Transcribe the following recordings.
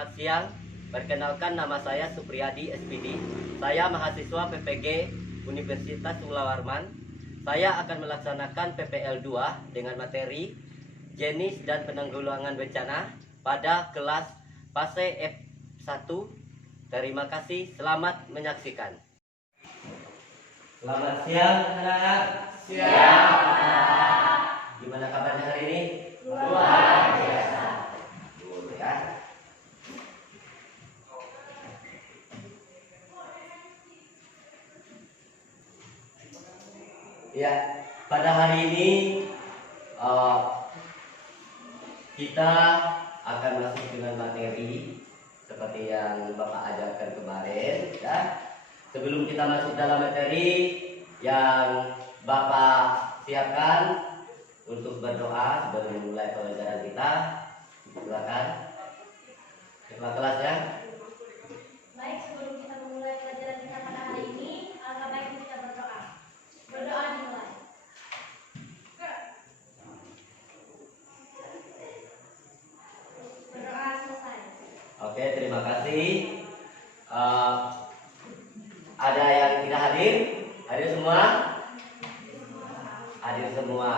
selamat siang. Perkenalkan, nama saya Supriyadi SPD. Saya mahasiswa PPG Universitas Tunggul Warman. Saya akan melaksanakan PPL 2 dengan materi jenis dan penanggulangan bencana pada kelas fase F1. Terima kasih, selamat menyaksikan. Selamat siang anak-anak. Siang. Gimana kabarnya hari ini? Luar biasa. Good ya. Ya, pada hari ini kita akan masuk dengan materi seperti yang Bapak ajarkan kemarin ya. Sebelum kita masuk dalam materi yang Bapak siapkan untuk berdoa sebelum mulai pelajaran kita, silakan ketua kelas ya. Baik, sebelum kita memulai pelajaran kita pada hari ini, alangkah baiknya kita berdoa. Berdoa dimulai. Berdoa selesai. Oke, terima kasih. Ada yang tidak hadir? Hadir semua? Hadir semua.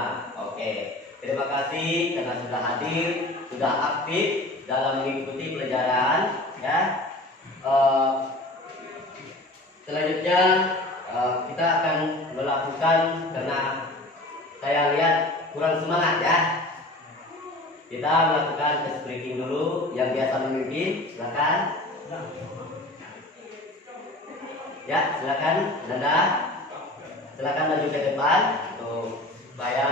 Oke, terima kasih karena sudah hadir, sudah aktif dalam mengikuti pelajaran ya. Selanjutnya kita akan melakukan, karena saya lihat kurang semangat ya, kita melakukan tes breaking dulu. Yang biasa memimpin silakan ya, silakan Nanda, silakan maju ke depan supaya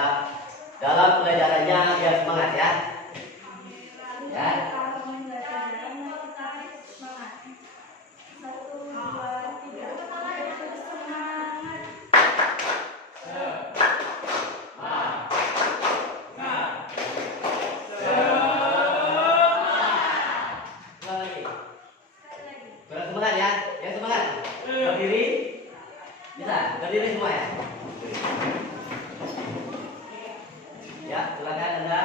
dalam pelajarannya biar semangat ya. Ya. Kurang semangat ya, yang semangat berdiri, bisa berdiri semua ya. Ya, silakan Anda.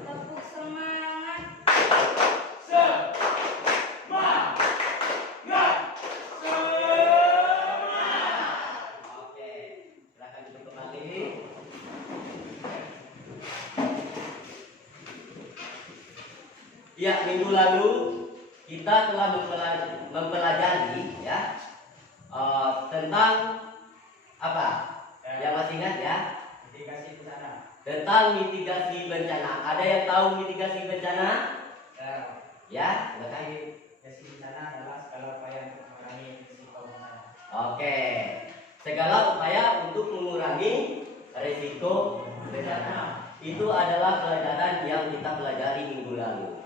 Tepuk semangat. Oke, silakan duduk kembali. Ya, minggu lalu kita telah mempelajari ya tentang apa? Yang masih ingat ya? Mitigasi bencana. Tentang mitigasi bencana. Ada yang tahu mitigasi bencana? Ya, silakan. Mitigasi bencana adalah segala upaya untuk mengurangi risiko bencana. Oke, segala upaya untuk mengurangi risiko bencana. Itu adalah pelajaran yang kita pelajari minggu lalu.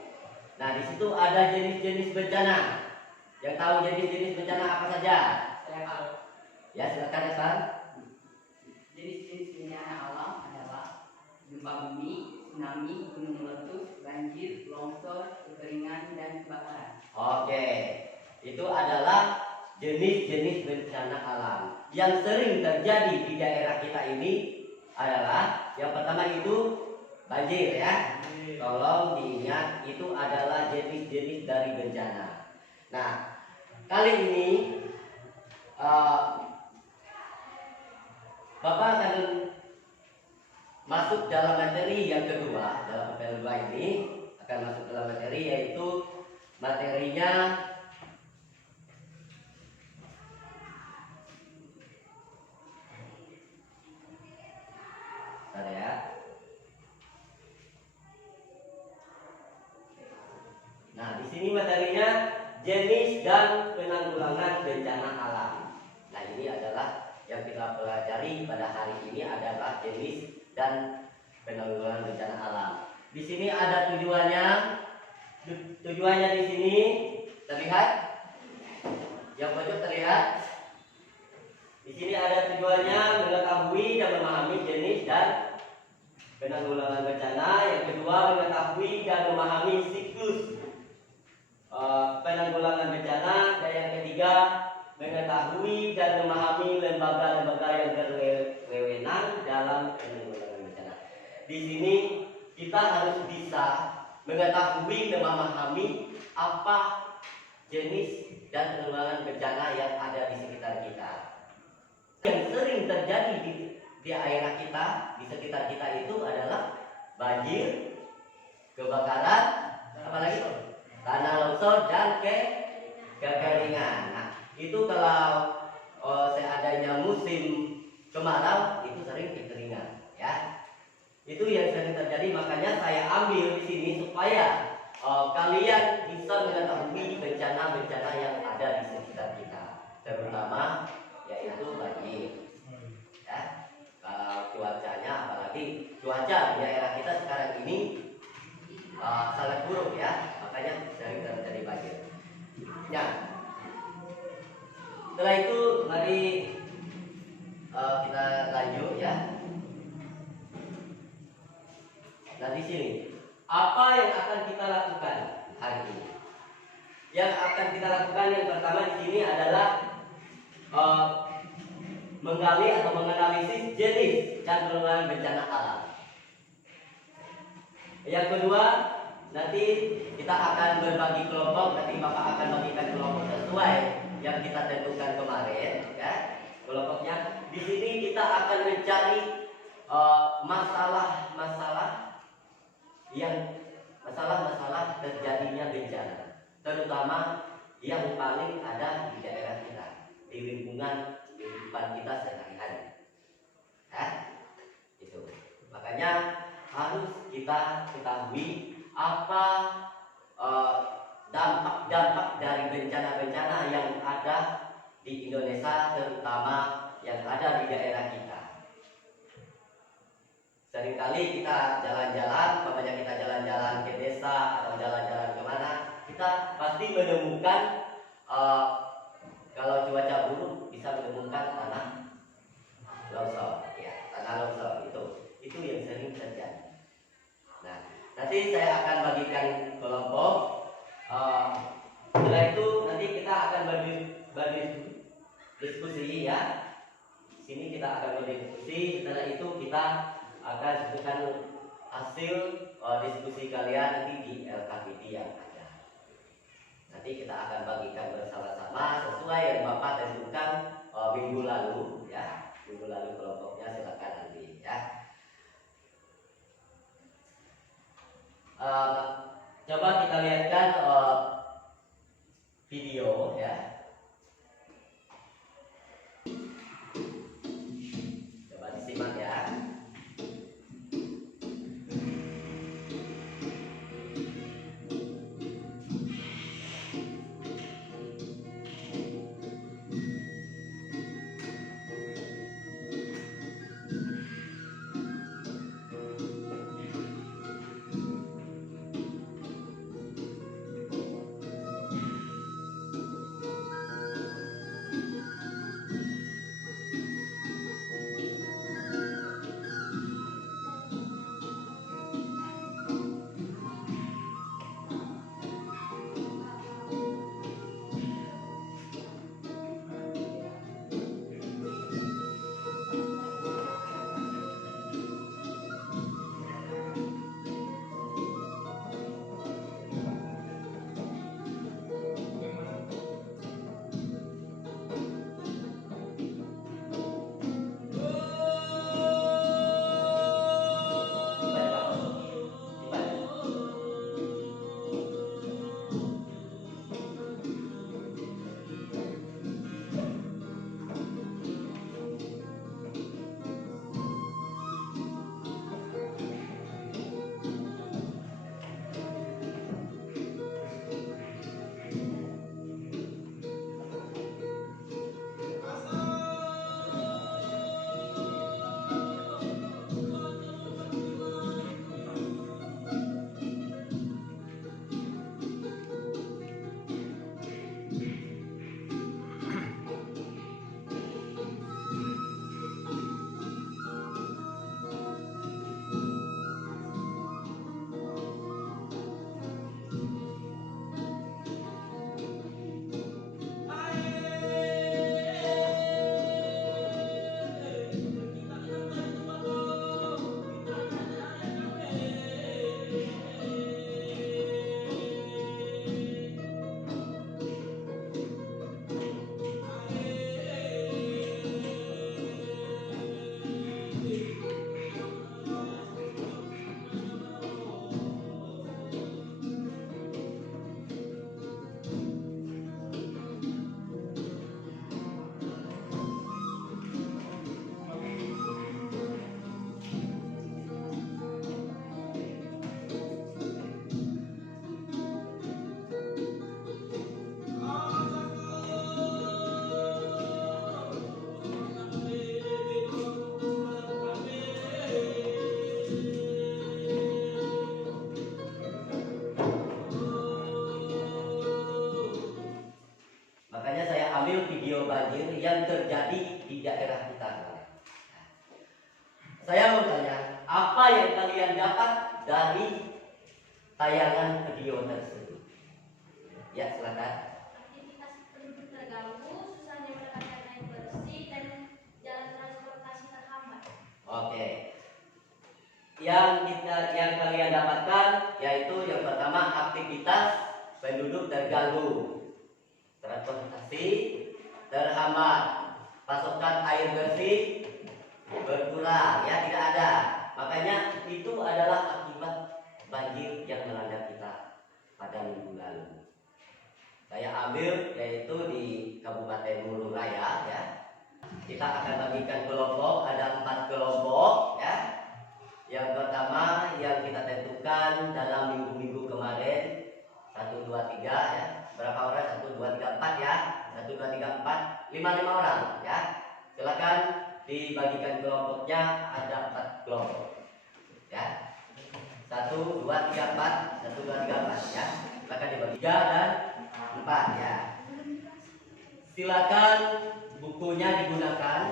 Nah, di situ ada jenis-jenis bencana. Yang tahu jenis-jenis bencana apa saja? Saya tahu. Ya, silakan Evan. Jenis-jenis bencana alam adalah gempa bumi, tsunami, gunung meletus, banjir, longsor, kekeringan, dan kebakaran. Oke, itu adalah jenis-jenis bencana alam yang sering terjadi di daerah kita ini. Adalah yang pertama itu banjir ya. Tolong diingat, itu adalah jenis-jenis dari bencana. Nah, kali ini Bapak akan masuk dalam materi yang kedua. Dalam PPL 2 ini akan masuk dalam materi, yaitu materinya ya. Nah, di sini materinya jenis dan penanggulangan bencana alam. Nah, ini adalah yang kita pelajari pada hari ini adalah jenis dan penanggulangan bencana alam. Di sini ada tujuannya. Tujuannya di sini terlihat. Yang pojok terlihat. Di sini ada tujuannya mengetahui dan memahami jenis dan penanggulangan bencana. Yang kedua, mengetahui dan memahami siklus penanggulangan bencana. Dan yang ketiga, mengetahui dan memahami lembaga-lembaga yang berwenang dalam penanggulangan bencana. Di sini kita harus bisa mengetahui dan memahami apa jenis dan penanggulangan bencana yang ada di sekitar kita. Yang sering terjadi di daerah kita, di sekitar kita itu adalah banjir, kebakaran, apalagi tanah longsor dan kekeringan. Nah, itu kalau seandainya musim kemarau itu sering kekeringan, ya. Itu yang sering terjadi, makanya saya ambil di sini supaya kalian bisa mengetahui bencana-bencana yang ada di sekitar kita, terutama yaitu banjir. Ya, kalau cuacanya, apalagi cuaca di daerah kita sekarang ini sangat buruk ya, makanya sering terjadi banjir. Ya, setelah itu mari kita lanjut ya. Nah di sini apa yang akan kita lakukan hari ini? Yang akan kita lakukan yang pertama di sini adalah menggali atau menganalisis jenis dan penanggulangan bencana alam. Yang kedua, nanti kita akan berbagi kelompok. Nanti Bapak akan bagikan kelompok sesuai yang kita tentukan kemarin, ya. Kelompoknya di sini kita akan mencari masalah terjadinya bencana, terutama yang paling ada di daerah kita, di lingkungan kehidupan kita sehari-hari. Ya, itu. Makanya harus kita ketahui apa dampak-dampak dari bencana-bencana yang ada di Indonesia, terutama yang ada di daerah kita. Seringkali kita jalan-jalan, umpamanya kita jalan-jalan ke desa atau jalan-jalan kemana, kita pasti menemukan kalau cuaca buruk bisa menemukan tanah longsor, ya, tanah longsor itu yang sering terjadi. Nah, nanti saya akan bagikan kelompok. Setelah itu nanti kita akan berdiskusi ya. Sini kita akan berdiskusi. Setelah itu kita akan sebutkan hasil diskusi kalian nanti di LKPD yang ada. Nanti kita akan bagikan bersama-sama sesuai yang Bapak tentukan minggu lalu ya. Minggu lalu kelompoknya silakan nanti ya. Coba kita lihatkan video ya. Coba disimak ya. banjir yang terjadi di daerah kita. Saya mau tanya, apa yang kalian dapat dari tayangan video tersebut? Ya, silakan. Aktivitas penduduk terganggu, susahnya mendapatkan air bersih, dan jalan transportasi terhambat. Oke. Yang kalian dapatkan yaitu yang pertama aktivitas penduduk terganggu, transportasi terhambat, pasokan air bersih berkurang, ya tidak ada. Makanya itu adalah akibat banjir yang melanda kita pada minggu lalu. Saya ambil yaitu di Kabupaten Hulu Raya, ya. Kita akan bagikan kelompok, ada 4 kelompok, ya. Yang pertama yang kita tentukan dalam minggu-minggu kemarin 1, 2, 3, ya. Berapa orang? 1, 2, 3, 4, ya. 1, 2, 3, 4, 5 orang, ya. Silakan dibagikan kelompoknya, ada 4 kelompok, ya. 1, 2, 3, 4, 1, 2, 3, 4, ya. Silakan dibagi 3 dan 4, ya. Silakan bukunya digunakan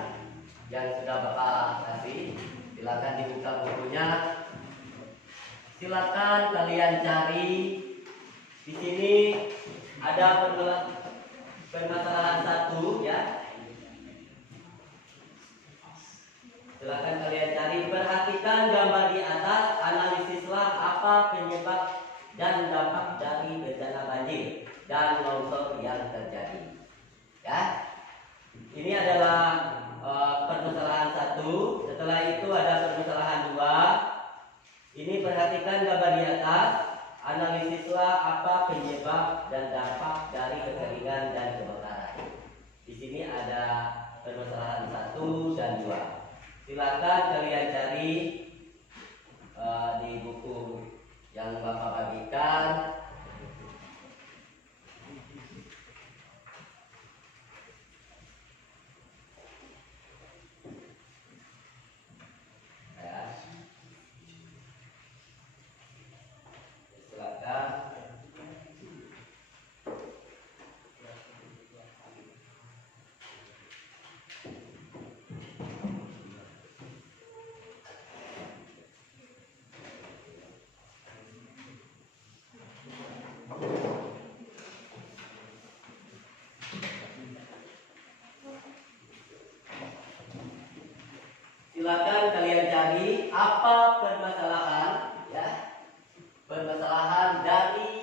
yang sudah Bapak kasih. Silakan dibuka bukunya. Silakan kalian cari. Di sini ada permasalahan 1, ya. Silakan kalian cari. Perhatikan gambar di atas. Analisislah apa penyebab dan dampak dari bencana banjir dan longsor yang terjadi. Ya, ini adalah permasalahan 1. Setelah itu ada permasalahan 2. Ini perhatikan gambar di atas. Analisislah apa penyebab dan dampak dari kekeringan dan kebakaran. Di sini ada permasalahan 1 dan 2. Silakan kalian cari di buku yang Bapak bagikan. Ya. Silakan. Silakan kalian cari apa permasalahan, ya, permasalahan dari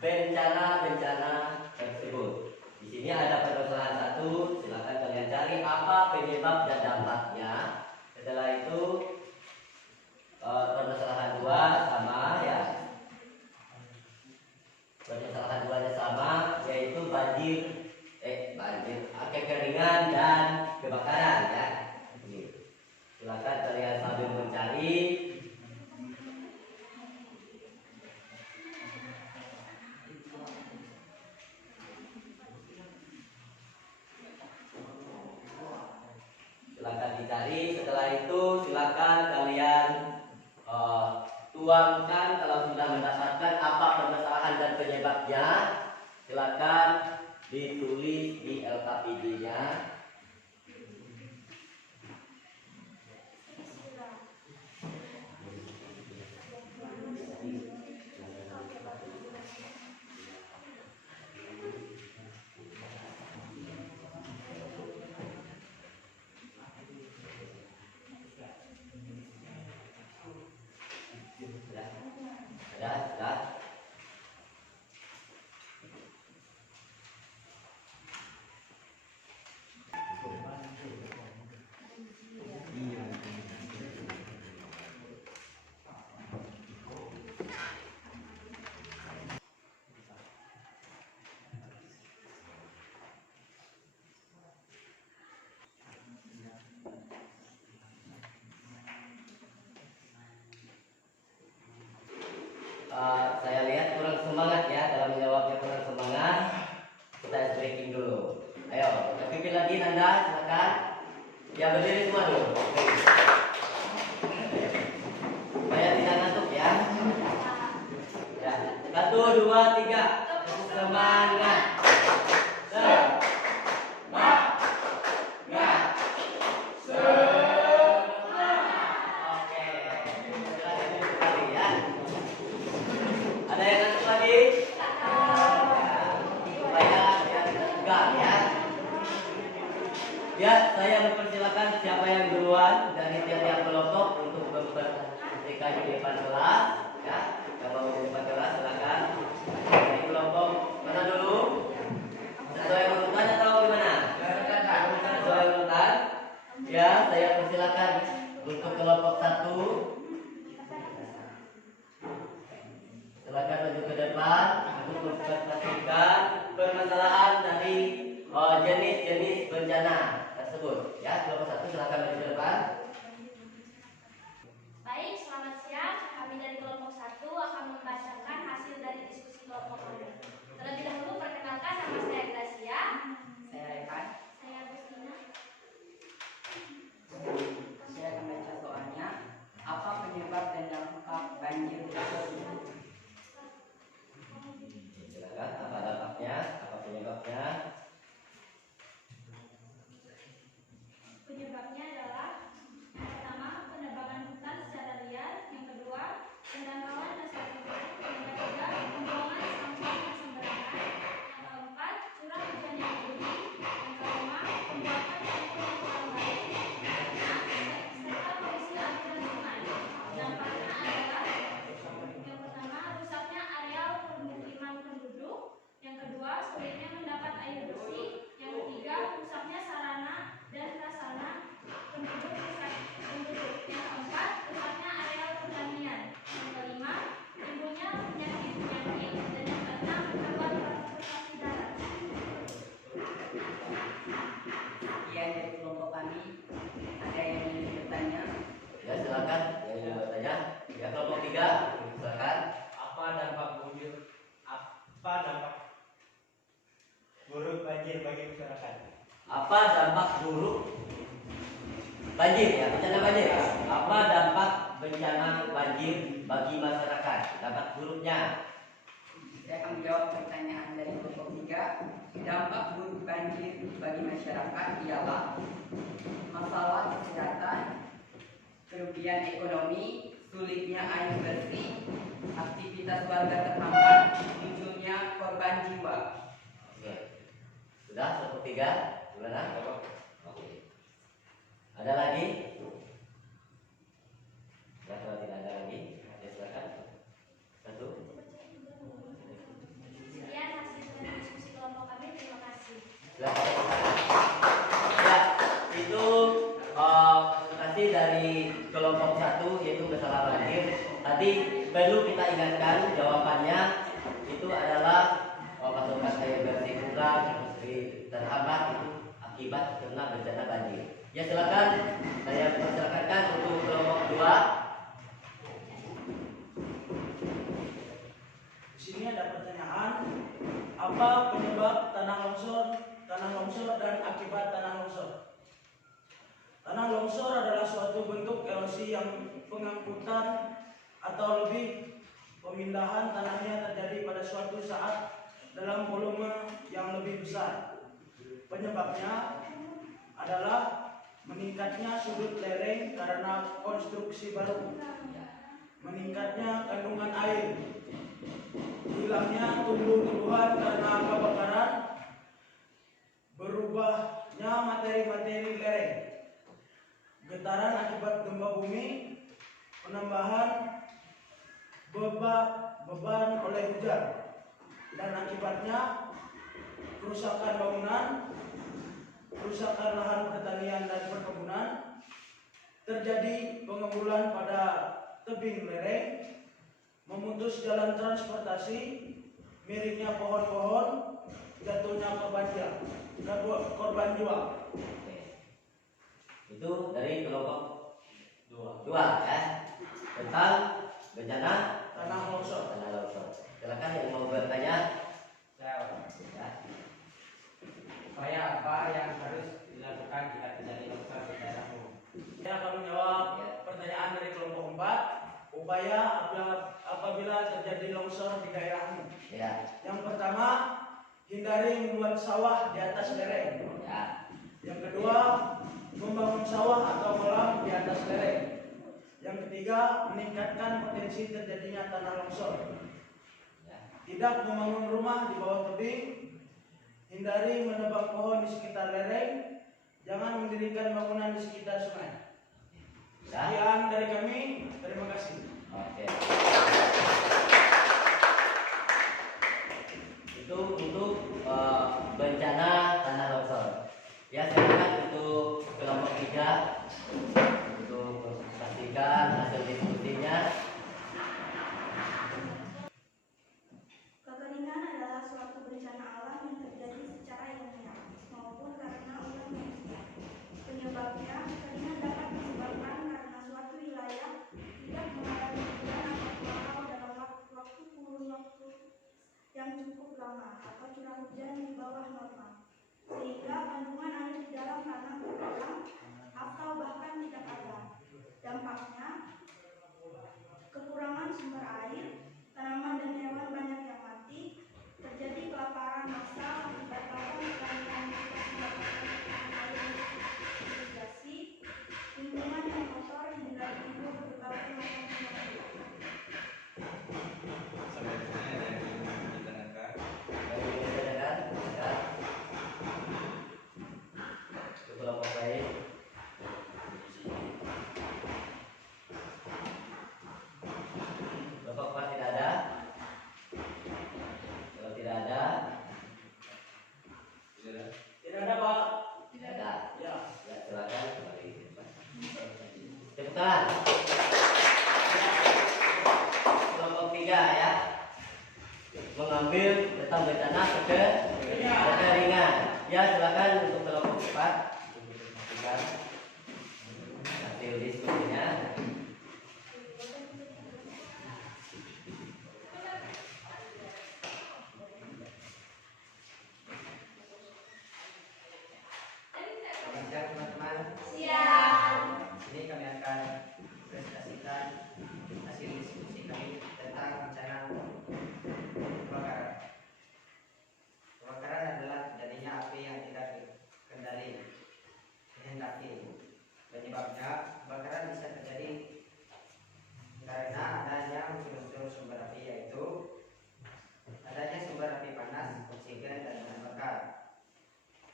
bencana-bencana tersebut. Di sini ada permasalahan 1. Silakan kalian cari apa penyebab dan dampaknya. Setelah itu permasalahan 2 sama, ya. Permasalahan 2-nya sama, yaitu kekeringan dan kebakaran, ya. Silakan kalian sambil mencari. Silakan dicari. Setelah itu silakan kalian tuangkan kalau sudah mendapatkan apa permasalahan dan penyebabnya. Silakan ditulis di LKPD-nya. Sudah. Saya lihat kurang semangat, ya, dalam menjawabnya kurang semangat. Kita breaking dulu. Ayo, pimpin lagi Nanda, silakan. Ya, berdiri semua dulu. Supaya tidak ngantuk, ya. Ya, 1, 2, 3. Semangat. Semangat. Ya, saya mempersilakan siapa yang duluan dari tiap-tiap kelompok untuk memperhatikan di depan kelas. Ya, yang mau di depan kelas silakan. Dari kelompok mana dulu? Sesuai urutan atau gimana? Sesuai urutan. Ya, saya persilakan untuk kelompok 1. Silakan maju ke depan untuk mempresentasikan permasalahan dari jenis-jenis bencana tersebut. Ya, kelompok 1 silakan maju ke depan. Baik, selamat siang. Kami dari kelompok 1 akan membacakan hasil dari diskusi kelompok kami. Terlebih dahulu perkenalkan, nama saya Gracia. Saya Rekan. Saya Agustina. Saya akan baca soalnya. Apa penyebab dan dampak banjir tersebut? Silakan, apa dampaknya, apa penyebabnya? Penyebabnya adalah pertama, penebangan hutan secara liar. Yang kedua, pendangkalan dasar sungai. Yang ketiga, pembuangan sampah yang sembarangan. Yang keempat, curah hujan yang tinggi. Yang kelima, pembuatan tanggul yang kurang baik. Serta kondisi aliran sungai. Dampaknya adalah yang pertama, rusaknya areal permukiman penduduk. Yang kedua, sulitnya mendapat air bersih. Yang ketiga, rusaknya sarana dan prasarana penduduk. Yang keempat, rusaknya areal pertanian. Yang kelima, timbulnya penyakit-penyakit. Dan yang keenam, gangguan transportasi darat. Sekian dari kelompok kami. Ada yang ingin bertanya? Ya, silakan yang ingin bertanya. Ya, kelompok 3 silakan. Apa dampak buruk banjir bagi masyarakat? Apa dampak buruk banjir, ya, bencana banjir? Ya? Apa dampak bencana banjir bagi masyarakat? Dampak buruknya. Saya akan menjawab pertanyaan dari kelompok 3. Dampak buruk banjir bagi masyarakat ialah masalah kesehatan, kerugian ekonomi, sulitnya air bersih, aktivitas warga terhambat, munculnya korban jiwa. Oke. Sudah kelompok 3? Gimana? Oke. Ada lagi? Ya, kalau tidak ada lagi, ya silakan. 1. Sekian hasil dari diskusi kelompok kami. Terima kasih. Silakan. Ya, itu presentasi dari kelompok 1 yaitu masalah banjir. Tadi perlu kita ingatkan jawabannya itu adalah pasokan air bersih kurang, terhambat itu akibat karena bencana banjir. Ya, silakan saya persilakan untuk kelompok 2. Di sini ada pertanyaan, apa penyebab tanah longsor dan akibat tanah longsor? Tanah longsor adalah suatu bentuk erosi yang pengangkutan atau lebih pemindahan tanahnya terjadi pada suatu saat dalam volume yang lebih besar. Penyebabnya adalah meningkatnya sudut lereng karena konstruksi baru, meningkatnya kandungan air, hilangnya tumbuh-tumbuhan karena kebakaran, berubahnya materi-materi lereng, getaran akibat gempa bumi, penambahan beban oleh hujan, dan akibatnya kerusakan bangunan, kerusakan lahan pertanian dan perkebunan, terjadi pengembulan pada tebing lereng, memutus jalan transportasi, miringnya pohon-pohon, jatuhnya korban jiwa. Itu dari kelompok 2 ya, tentang bencana Tanah longsor. Silakan yang mau bertanya. Saya Ya. Upaya apa yang harus dilakukan jika terjadi longsor di daerahmu? Saya akan menjawab pertanyaan dari kelompok 4. Upaya apabila terjadi longsor di daerahmu. Ya. Yang pertama, hindari membuat sawah di atas lereng. Ya. Yang kedua, membangun sawah atau kolam di atas lereng. Yang ketiga, meningkatkan potensi terjadinya tanah longsor. Tidak membangun rumah di bawah tebing. Hindari menebang pohon di sekitar lereng. jangan mendirikan bangunan di sekitar sungai. Ya. Sekian dari kami, terima kasih. Oke. Itu untuk bencana tanah longsor. Ya, silakan untuk kelompok 3 untuk pastikan hasil diskusinya. Kekeringan adalah suatu bencana alam yang terjadi secara ilmiah maupun karena ulah manusia. Penyebabnya, kekeringan dapat disebabkan karena suatu wilayah tidak mengalami hujan atau kemarau dalam waktu kurun waktu yang cukup lama atau curah hujan di bawah normal, sehingga kandungan air di dalam tanah berkurang atau bahkan tidak ada. Dampaknya, kekurangan sumber air, tanaman dan hewan banyak yang mati, terjadi kelaparan massal akibat lahan pertanian yang menyebabkan air irigasi, lingkungan yang kotor hingga timbul berbagai macam penyakit. Selanjutnya ada yang ingin ditanyakan. Silakan. Untuk kelompok lain. Kelompok 4 tidak ada. Kalau tidak ada, Tidak ada, Pak. tidak ada. Ya. Ya, silakan kembali. Cepetan. Kelompok 3 ya. Mengambil tentang bencana kekeringan. Ya, silakan untuk kelompok 4 untuk memastikan hasil diskusinya. Selamat siang teman-teman. Siap. Ini kami akan presentasikan hasil diskusi kami tentang bencana kebakaran. Kebakaran adalah terjadinya api yang tidak dikehendaki. Penyebabnya, kebakaran bisa terjadi karena adanya unsur-unsur sumber api, yaitu adanya sumber api panas, oksigen, dan bahan bakar.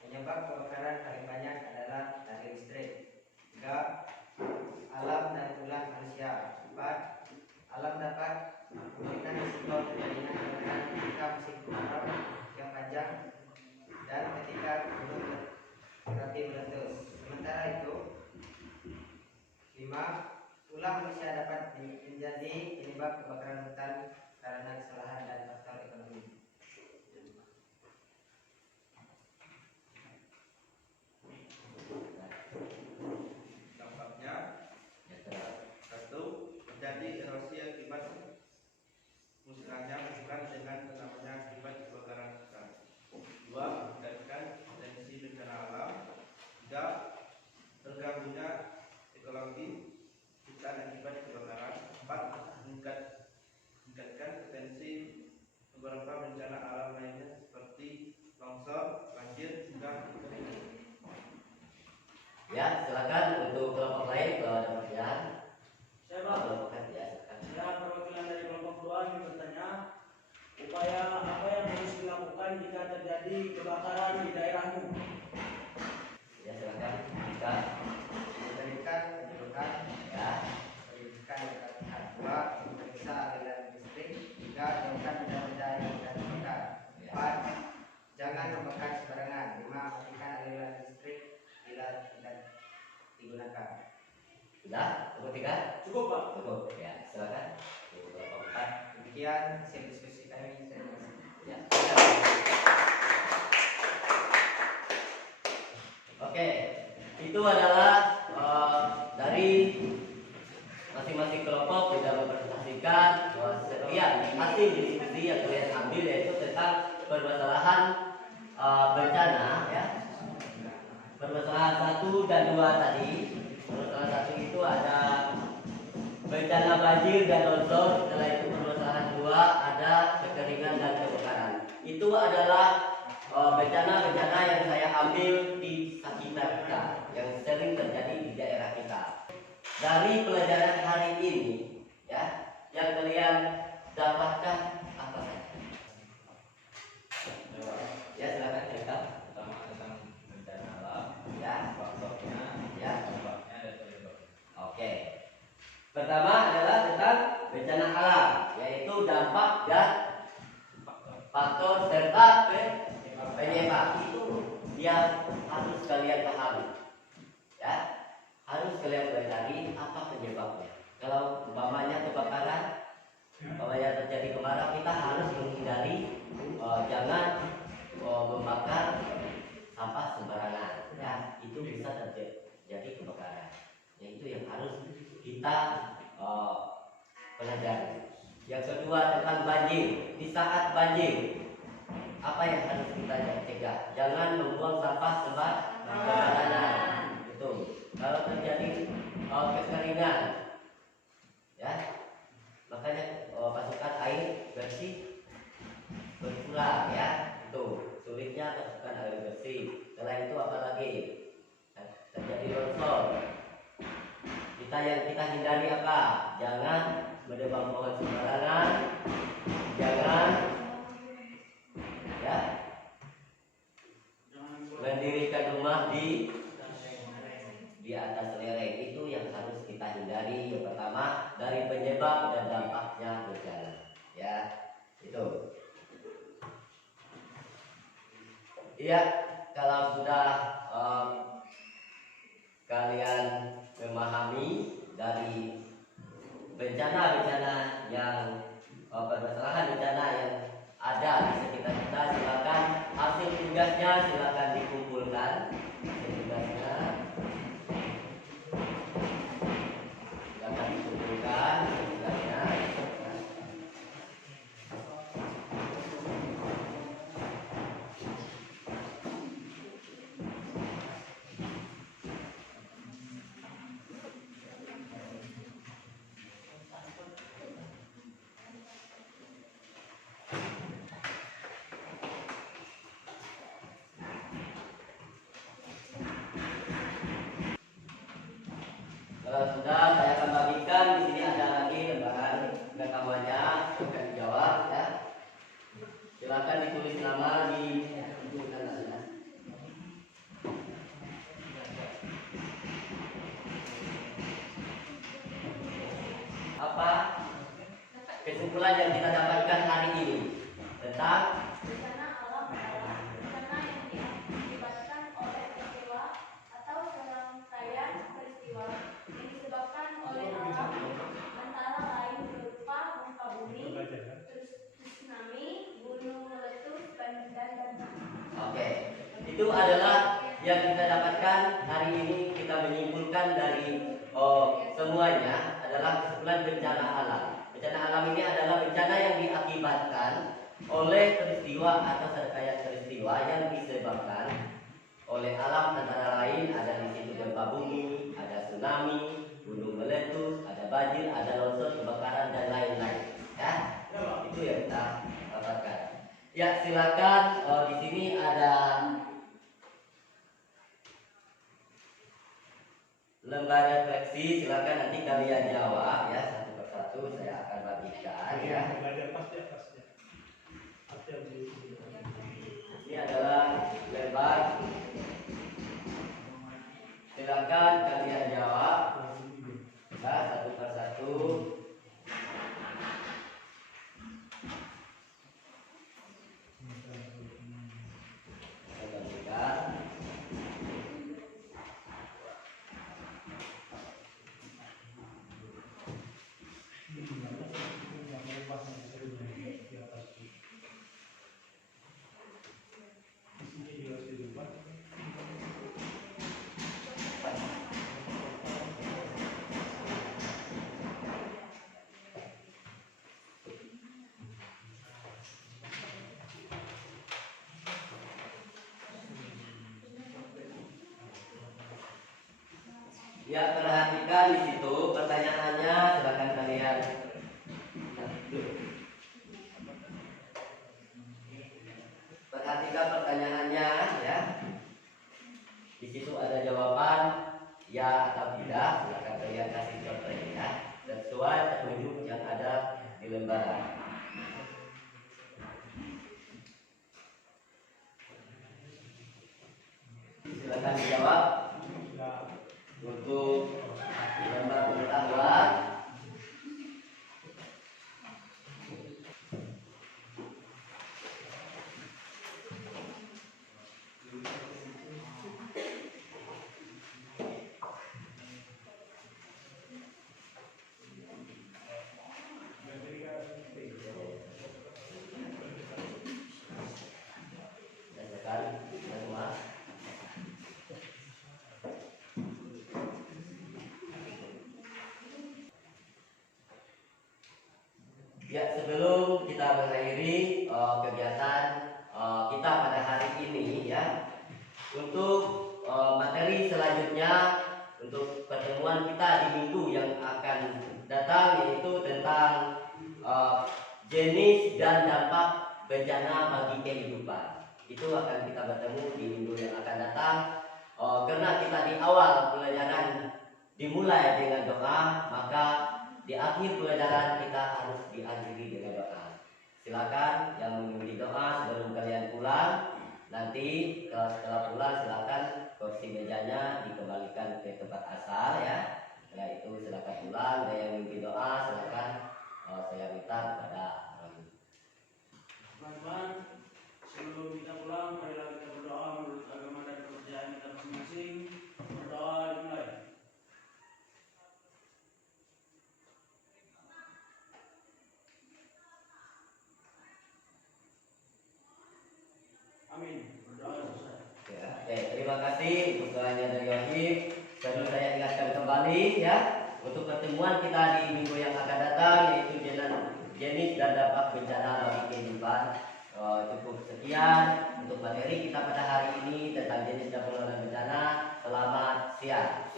Penyebab kebakaran paling banyak adalah dari listrik. 3. Alam dan ulah manusia. 4. Alam dapat memberikan risiko terjadinya kebakaran ketika musim kemarau yang panjang dan ketika gunung berapi meletus. Sementara itu, 5. Ulah manusia dapat menjadi penyebab kebakaran hutan karena kesalahan dan faktor ekonomi. Dampaknya, Ya, silakan. 1. Terjadi erosi akibat musnahnya bukan dengan namanya akibat kebakaran hutan. 2. Meningkatkan potensi bencana alam. 3. Terganggunya ekologi hutan akibat kebakaran. 4. Meningkatkan potensi beberapa bencana alam lainnya seperti longsor, banjir, hingga kekeringan. Ya, silakan untuk kelompok lain kalau ada pertanyaan. Saya, Pak. Kelompok 4 ya, silakan. Ya, perwakilan dari kelompok 2 ingin bertanya, upaya apa yang harus dilakukan jika terjadi kebakaran di daerahmu? Ya, silakan. Jika Memberikan pendidikan, ya, pendidikan yang terlihat. 2. Memeriksa aliran listrik. 3. Jauhkan benda-benda yang mudah terbakar. 4. Jangan membakar sembarangan. 5. Matikan aliran listrik bila tidak digunakan. sudah kelompok 3 Cukup, Pak. cukup. Ya, silakan. Untuk kelompok 4. Demikian hasil diskusi kami. Terima kasih. Ya. Oke, itu adalah dari masing-masing kelompok sudah mempresentasikan setiap hasil diskusi yang kalian ambil, yaitu tentang permasalahan bencana ya. Permasalahan 1 dan 2 tadi. Permasalahan 1 itu ada bencana banjir dan longsor. Setelah itu permasalahan 2 ada kekeringan dan kebakaran. Itu adalah bencana-bencana yang saya ambil di sekitar kita, yang sering terjadi di daerah kita. Dari pelajaran hari ini, ya, yang kalian dapatkan apa saja? Ya, silakan cerita. Pertama tentang bencana alam. Ya, Pertama adalah tentang bencana alam, yaitu dampak dan faktor serta penyebab. Itu dia harus kalian pahami, ya. Harus kalian pelajari apa penyebabnya. Kalau umpamanya kebakaran, umpamanya terjadi kemarau, kita harus menghindari jangan membakar sampah sembarangan, ya. Itu bisa terjadi kebakaran. Ya, itu yang harus kita pelajari. Yang kedua tentang banjir. Di saat banjir, apa yang harus kita cegah? Jangan membuang sampah sembarangan. Betul. Kalau terjadi kekeringan, ya, makanya pasukan air bersih berkurang, ya. Itu sulitnya pasukan air bersih. Selain itu apalagi terjadi longsor. Yang kita hindari apa? Jangan menebang pohon sembarangan, jangan, ya, mendirikan rumah di atas lereng. Itu yang harus kita hindari. Yang pertama dari penyebab dan dampaknya bencana, ya. Itu. Iya, kalau sudah kalian memahami dari bencana-bencana yang permasalahan bencana yang ada di sekitar kita, silakan hasil tugasnya silakan dikumpulkan. Hasil tugasnya silakan dikumpulkan. Kalau sudah, saya akan bagikan. Di sini ada lagi lembaran rekamannya, akan dijawab, ya. Silakan ditulis nama di kanan. Apa kesimpulan yang kita dapatkan hari ini tentang Bencana alam adalah bencana yang diakibatkan oleh peristiwa atau serangkaian peristiwa yang disebabkan oleh alam, antara lain berupa gempa bumi, tsunami, gunung meletus, dan. Oke, itu adalah yang kita dapatkan hari ini. Kita menyimpulkan dari semuanya adalah kesimpulan bencana alam. Bencana alam ini adalah bencana yang diakibatkan oleh peristiwa atau serangkaian peristiwa yang disebabkan oleh alam, antara lain ada di situ gempa bumi, ada tsunami, gunung meletus, ada banjir, ada longsor, kebakaran, dan lain-lain. Ya, itu yang kita dapatkan. Ya, silakan. Di sini ada lembar refleksi. Silakan nanti kalian jawab, ya, satu persatu. Saya akan bagikan, ya. Ini adalah lembar. Silakan kalian jawab, ya, satu persatu. Ya, perhatikan di situ pertanyaannya. Silakan kalian. Perhatikan pertanyaannya, ya. Di situ ada jawaban ya atau tidak. Silakan kalian kasih contohnya sesuai petunjuk yang ada di lembaran. Silakan dijawab. Untuk lembar pengetahuan sebelum kita mengakhiri kegiatan kita pada hari ini ya, untuk materi selanjutnya untuk pertemuan kita di minggu yang akan datang yaitu tentang jenis dan dampak bencana bagi kehidupan. Itu akan kita bertemu di minggu yang akan datang. Karena kita di awal pelajaran dimulai dengan doa, maka di akhir pelajaran kita harus diakhiri dengan doa. Silakan yang mengikuti doa sebelum kalian pulang. Nanti setelah pulang silakan kursi mejanya dikembalikan ke tempat asal ya. Setelah itu silakan pulang. Dan yang mengikuti doa silakan saya minta kepada Teman-teman, sebelum kita pulang, marilah kita berdoa menurut agama dan kepercayaan kita masing-masing. Berdoa dimulai. Amin. Berdoa selesai. ya. Terima kasih untuk doanya dari Wahid. Sebelum saya ingatkan kembali ya, untuk pertemuan kita di minggu yang akan datang yaitu jenis dan dampak bencana bagi kehidupan. Cukup sekian untuk materi kita pada hari ini tentang jenis dan pengelolaan bencana. Selamat siang.